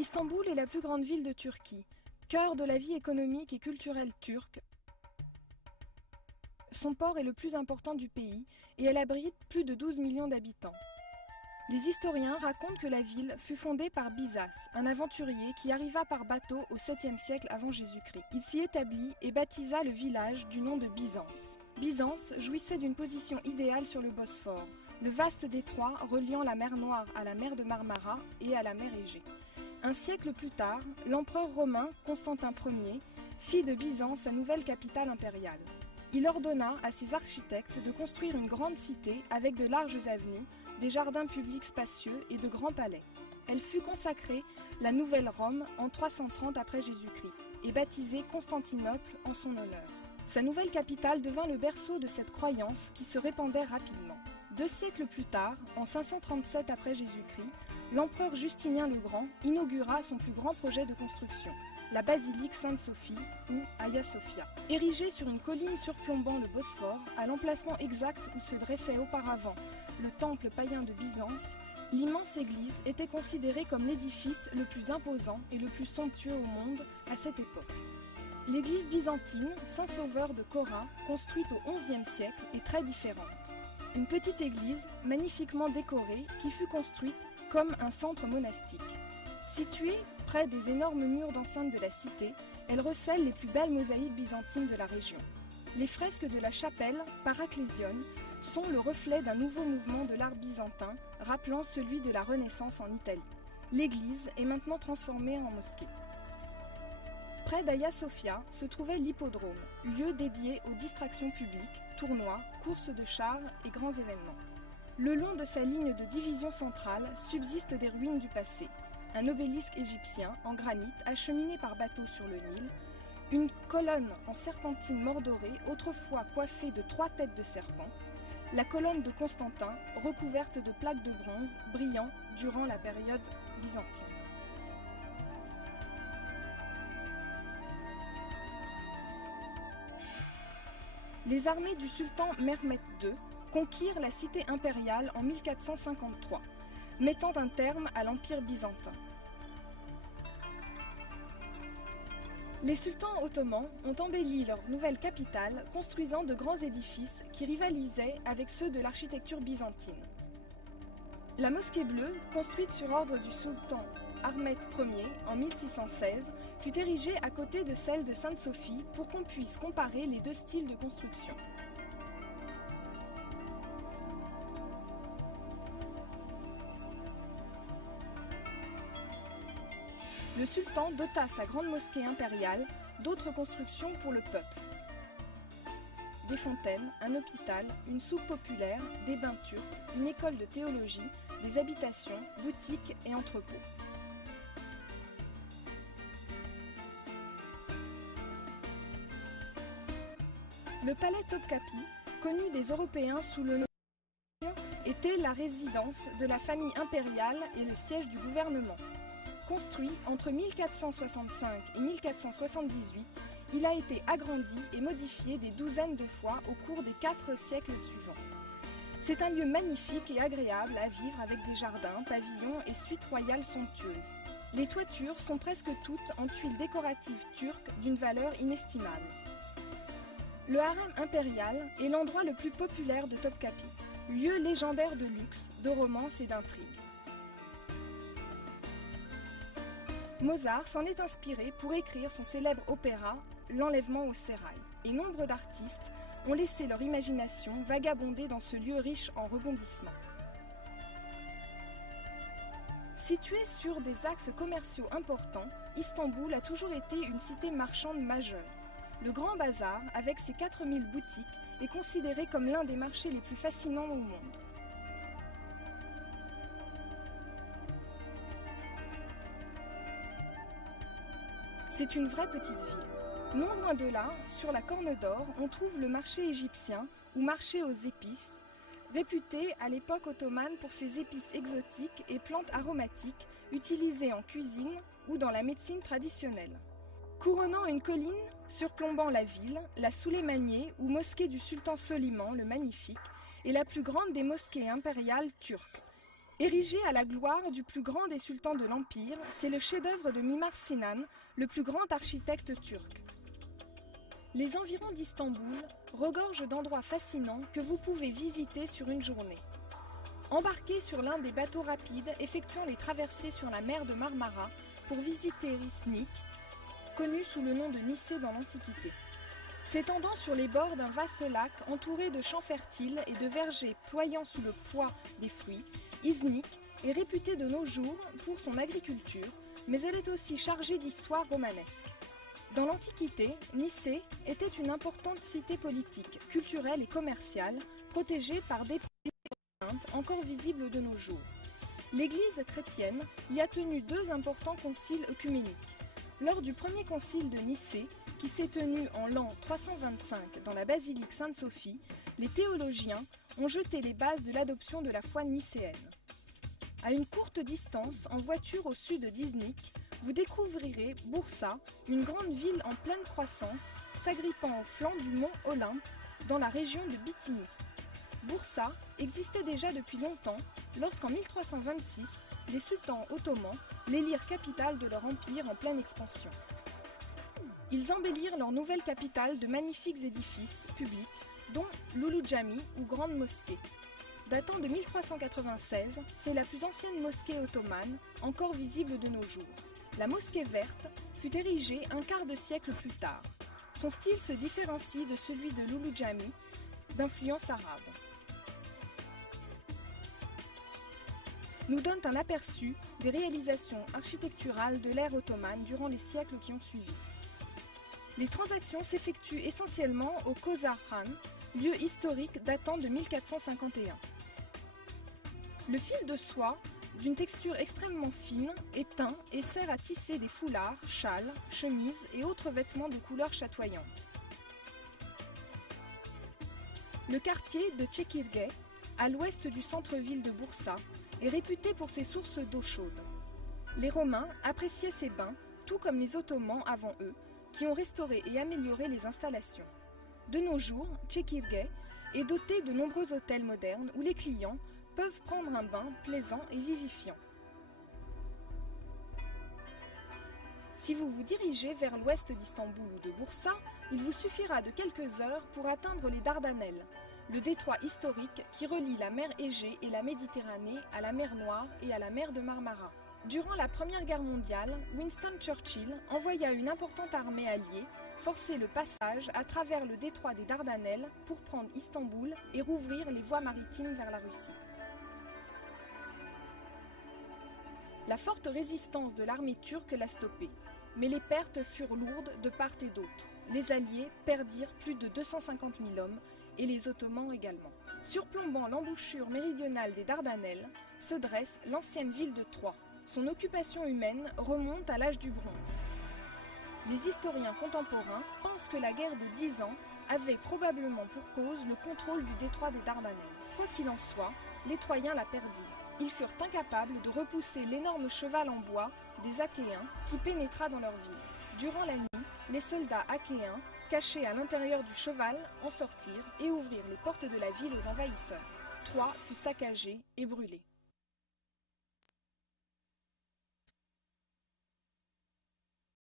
Istanbul est la plus grande ville de Turquie, cœur de la vie économique et culturelle turque. Son port est le plus important du pays et elle abrite plus de 12 millions d'habitants. Les historiens racontent que la ville fut fondée par Byzas, un aventurier qui arriva par bateau au 7e siècle avant Jésus-Christ. Il s'y établit et baptisa le village du nom de Byzance. Byzance jouissait d'une position idéale sur le Bosphore, le vaste détroit reliant la mer Noire à la mer de Marmara et à la mer Égée. Un siècle plus tard, l'empereur romain Constantin Ier fit de Byzance sa nouvelle capitale impériale. Il ordonna à ses architectes de construire une grande cité avec de larges avenues, des jardins publics spacieux et de grands palais. Elle fut consacrée la Nouvelle Rome en 330 après Jésus-Christ et baptisée Constantinople en son honneur. Sa nouvelle capitale devint le berceau de cette croyance qui se répandait rapidement. 2 siècles plus tard, en 537 après Jésus-Christ, l'empereur Justinien le Grand inaugura son plus grand projet de construction, la basilique Sainte-Sophie ou Hagia Sophia. Érigée sur une colline surplombant le Bosphore, à l'emplacement exact où se dressait auparavant le temple païen de Byzance, l'immense église était considérée comme l'édifice le plus imposant et le plus somptueux au monde à cette époque. L'église byzantine Saint-Sauveur de Chora, construite au XIe siècle, est très différente. Une petite église magnifiquement décorée qui fut construite comme un centre monastique. Située près des énormes murs d'enceinte de la cité, elle recèle les plus belles mosaïques byzantines de la région. Les fresques de la chapelle Paraclésion sont le reflet d'un nouveau mouvement de l'art byzantin, rappelant celui de la Renaissance en Italie. L'église est maintenant transformée en mosquée. Près d'Hagia Sophia se trouvait l'hippodrome, lieu dédié aux distractions publiques, tournois, courses de chars et grands événements. Le long de sa ligne de division centrale subsistent des ruines du passé. Un obélisque égyptien en granit acheminé par bateau sur le Nil, une colonne en serpentine mordorée autrefois coiffée de 3 têtes de serpent, la colonne de Constantin recouverte de plaques de bronze brillant durant la période byzantine. Les armées du sultan Mehmed II conquirent la cité impériale en 1453, mettant un terme à l'Empire byzantin. Les sultans ottomans ont embelli leur nouvelle capitale, construisant de grands édifices qui rivalisaient avec ceux de l'architecture byzantine. La mosquée bleue, construite sur ordre du sultan Ahmed Ier en 1616, fut érigée à côté de celle de Sainte-Sophie pour qu'on puisse comparer les 2 styles de construction. Le sultan dota sa grande mosquée impériale d'autres constructions pour le peuple. Des fontaines, un hôpital, une soupe populaire, des bains turcs, une école de théologie, des habitations, boutiques et entrepôts. Le palais Topkapi, connu des Européens sous le nom était la résidence de la famille impériale et le siège du gouvernement. Construit entre 1465 et 1478, il a été agrandi et modifié des douzaines de fois au cours des 4 siècles suivants. C'est un lieu magnifique et agréable à vivre avec des jardins, pavillons et suites royales somptueuses. Les toitures sont presque toutes en tuiles décoratives turques d'une valeur inestimable. Le harem impérial est l'endroit le plus populaire de Topkapi, lieu légendaire de luxe, de romance et d'intrigue. Mozart s'en est inspiré pour écrire son célèbre opéra « L'enlèvement au sérail », et nombre d'artistes ont laissé leur imagination vagabonder dans ce lieu riche en rebondissements. Située sur des axes commerciaux importants, Istanbul a toujours été une cité marchande majeure. Le Grand Bazar, avec ses 4000 boutiques, est considéré comme l'un des marchés les plus fascinants au monde. C'est une vraie petite ville. Non loin de là, sur la Corne d'Or, on trouve le marché égyptien ou marché aux épices, réputé à l'époque ottomane pour ses épices exotiques et plantes aromatiques utilisées en cuisine ou dans la médecine traditionnelle. Couronnant une colline surplombant la ville, la Souleymaniye ou mosquée du sultan Soliman le Magnifique est la plus grande des mosquées impériales turques. Érigé à la gloire du plus grand des sultans de l'Empire, c'est le chef-d'œuvre de Mimar Sinan, le plus grand architecte turc. Les environs d'Istanbul regorgent d'endroits fascinants que vous pouvez visiter sur une journée. Embarquez sur l'un des bateaux rapides effectuant les traversées sur la mer de Marmara pour visiter Iznik, connu sous le nom de Nicée dans l'Antiquité. S'étendant sur les bords d'un vaste lac entouré de champs fertiles et de vergers ployant sous le poids des fruits, Iznik est réputée de nos jours pour son agriculture, mais elle est aussi chargée d'histoire romanesque. Dans l'Antiquité, Nicée était une importante cité politique, culturelle et commerciale, protégée par des saintes encore visibles de nos jours. L'Église chrétienne y a tenu 2 importants conciles œcuméniques. Lors du premier concile de Nicée, qui s'est tenu en l'an 325 dans la basilique Sainte-Sophie, les théologiens ont jeté les bases de l'adoption de la foi nicéenne. À une courte distance, en voiture au sud d'Iznik, vous découvrirez Bursa, une grande ville en pleine croissance, s'agrippant au flanc du mont Olympe, dans la région de Bithynie. Bursa existait déjà depuis longtemps, lorsqu'en 1326, les sultans ottomans l'élirent capitale de leur empire en pleine expansion. Ils embellirent leur nouvelle capitale de magnifiques édifices publics, dont l'Ulu Jami ou Grande Mosquée. Datant de 1396, c'est la plus ancienne mosquée ottomane, encore visible de nos jours. La mosquée verte fut érigée un quart de siècle plus tard. Son style se différencie de celui de l'Ulu Jami, d'influence arabe. Nous donne un aperçu des réalisations architecturales de l'ère ottomane durant les siècles qui ont suivi. Les transactions s'effectuent essentiellement au Kozar Khan, lieu historique datant de 1451. Le fil de soie, d'une texture extrêmement fine, est teint et sert à tisser des foulards, châles, chemises et autres vêtements de couleurs chatoyantes. Le quartier de Çekirge, à l'ouest du centre-ville de Bursa, est réputé pour ses sources d'eau chaude. Les Romains appréciaient ces bains, tout comme les Ottomans avant eux, qui ont restauré et amélioré les installations. De nos jours, Çekirge est doté de nombreux hôtels modernes où les clients peuvent prendre un bain plaisant et vivifiant. Si vous vous dirigez vers l'ouest d'Istanbul ou de Bursa, il vous suffira de quelques heures pour atteindre les Dardanelles, le détroit historique qui relie la mer Égée et la Méditerranée à la mer Noire et à la mer de Marmara. Durant la Première Guerre mondiale, Winston Churchill envoya une importante armée alliée forcer le passage à travers le détroit des Dardanelles pour prendre Istanbul et rouvrir les voies maritimes vers la Russie. La forte résistance de l'armée turque l'a stoppée, mais les pertes furent lourdes de part et d'autre. Les Alliés perdirent plus de 250 000 hommes et les Ottomans également. Surplombant l'embouchure méridionale des Dardanelles se dresse l'ancienne ville de Troie. Son occupation humaine remonte à l'âge du bronze. Les historiens contemporains pensent que la guerre de 10 ans avait probablement pour cause le contrôle du détroit des Dardanelles. Quoi qu'il en soit, les Troyens la perdirent. Ils furent incapables de repousser l'énorme cheval en bois des Achéens qui pénétra dans leur ville. Durant la nuit, les soldats achéens, cachés à l'intérieur du cheval, en sortirent et ouvrirent les portes de la ville aux envahisseurs. Troie fut saccagée et brûlée.